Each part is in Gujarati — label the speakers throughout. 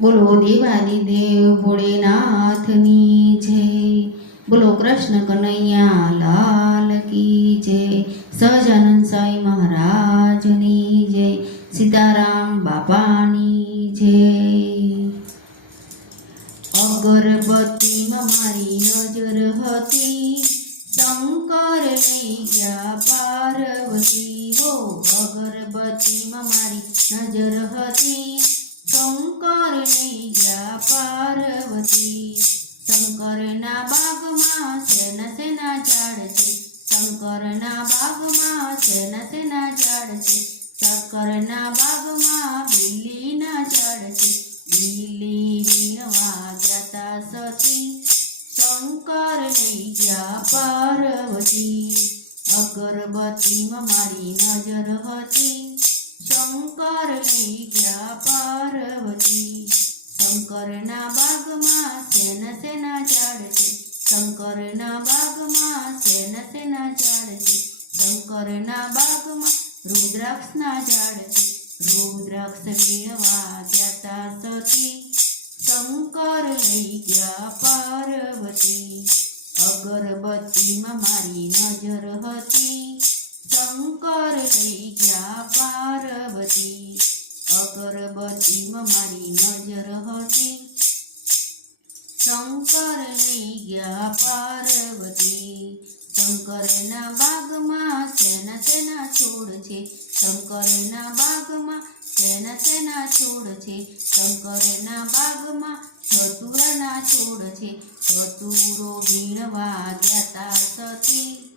Speaker 1: બોલો દેવાદી દેવ ભોળેનાથની જય. બોલો કૃષ્ણ કનૈયા લાલ કી જય. સહજાનંદ સ્વામી મહારાજની જય. સીતારામ બાપાની જય. અગરબત્તીમાં મારી નજર હતી. શંકર લઈ ગયા પાર્વતી હો અગરબત્તીમાં મારી નજર હતી. છે બિલ્લી જતા સતી. શંકર લઈ ગયા પાર્વતી. અગરબત્તીમાં મારી નજર હતી. શંકર લઈ ગયા પાર્વતી. શંકરના બાગમાં સેન સેના ઝાડ છે શંકરના બાગમાં સેન સેના ઝાડ છે શંકરના બાગમાં રુદ્રાક્ષના ઝાડ છે રુદ્રાક્ષ વીણવા ગયા સતી શંકર લઈ ગયા પાર્વતી. અગરબત્તીમાં મારી નજર હતી. શંકર લઈ ગયા પાર્વતી. અગરબત્તીમાં મારી નજર હતી. શંકર લઈ ગયા પાર્વતી. શંકરના બાગમાં સેના સેના છોડ છે. શંકરના બાગમાં તેના તેના છોડ છે? શંકરના બાગમાં ધતુરાના છોડ છે. ધતુરો વીણવા ગયા સતી.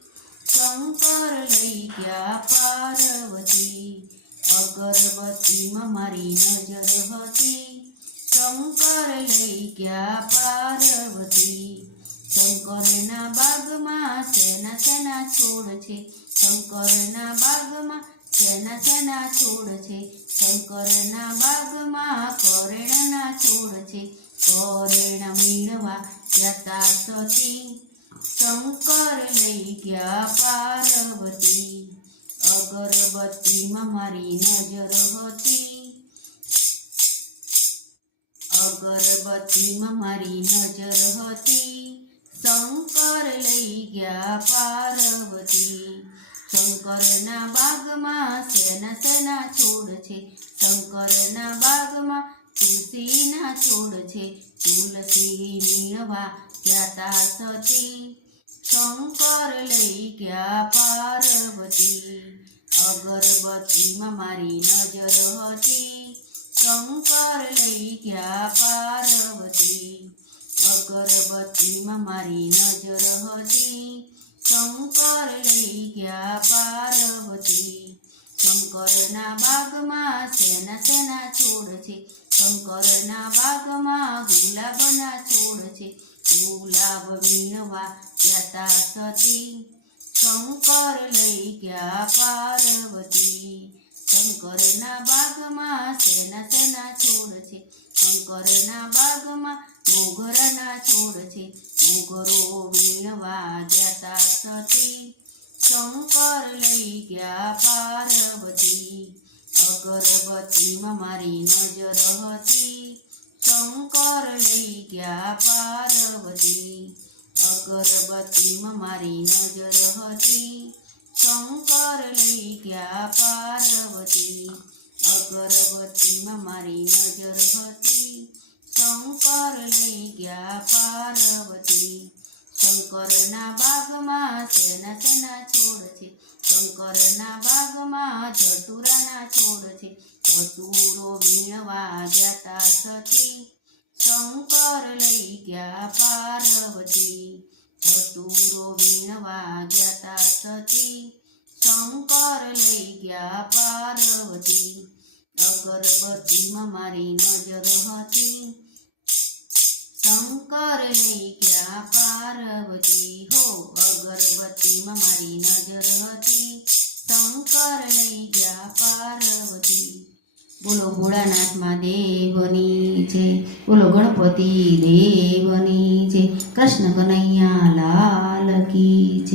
Speaker 1: શંકર લઈ ગયા પાર્વતી. અગરબત્તીમાં મારી નજર હતી. શંકર લઈ ગયા પાર્વતી. શંકરના બાગમાં સેના સેના છોડ છે? શંકરના બાગમાં સેના તેના છોડ છે? શંકરના બાગમાં કરેણના છોડ છે. કરેણ મીણવા લતા સતી, શંકર લઈ ગયા પાર્વતી. અગરબત્તીમાં મારી નજર હતી. અગરબત્તીમાં મારી નજર હતી. શંકર લઈ ગયા પાર્વતી. શંકરના બાગમાં સેના સેના છોડ છે. શંકરના બાગમાં તુલસીના છોડ છે. તુલસી મીણવા લતા સતી. શંકર લઈ ગયા પાર્વતી. અગરબત્તીમાં મારી નજર હતી. શંકર લઈ ગયા પાર્વતી. અગરબત્તીમાં મારી નજર હતી. શંકર લઈ ગયા પાર્વતી. શંકરના બાગમાં સેના સેના છોડ છે. શંકરના બાગમાં ગુલાબના છોડ છે. ગુલાબ વીણવા લતા સતી શંકર લઈ ગયા પાર્વતી. શંકરના બાગમાં સેના સેના છોડ છે. શંકરના બાગમાં મોગરના છોડ છે. મોગરો વીણવા ગયા તા શંકર લઈ ગયા પાર્વતી. અગરબત્તીમાં મારી નજર હતી. શંકર લઈ ગયા પાર્વતી. અગરબત્તીમાં મારી નજર હતી. શંકર લઈ ગયા પાર્વતી અગરબત્તીમાં મારી નજર હતી. શંકર લઈ ગયા પાર્વતી. શંકરના બાગમાં સેના સેના છોડ છે. શંકરના બાગમાં ધતુરાના છોડ છે. ધતુરો વીણવા ગયા સતી શંકર લઈ ગયા પાર્વતી. ધતુરો વીણવા ગયા સતી શંકર લઈ ગયા પાર્વતી. અગરબત્તીમાં મારી નજર હતી. શંકર લઈ ગયા પાર્વતી હો, અગરબત્તીમાં મારી નજર હતી. શંકર લઈ ગયા પાર્વતી. બોલો ભોળાનાથ મહાદેવની છે બોલો ગણપતિ દેવની છે કૃષ્ણ કનૈયા લાલ કી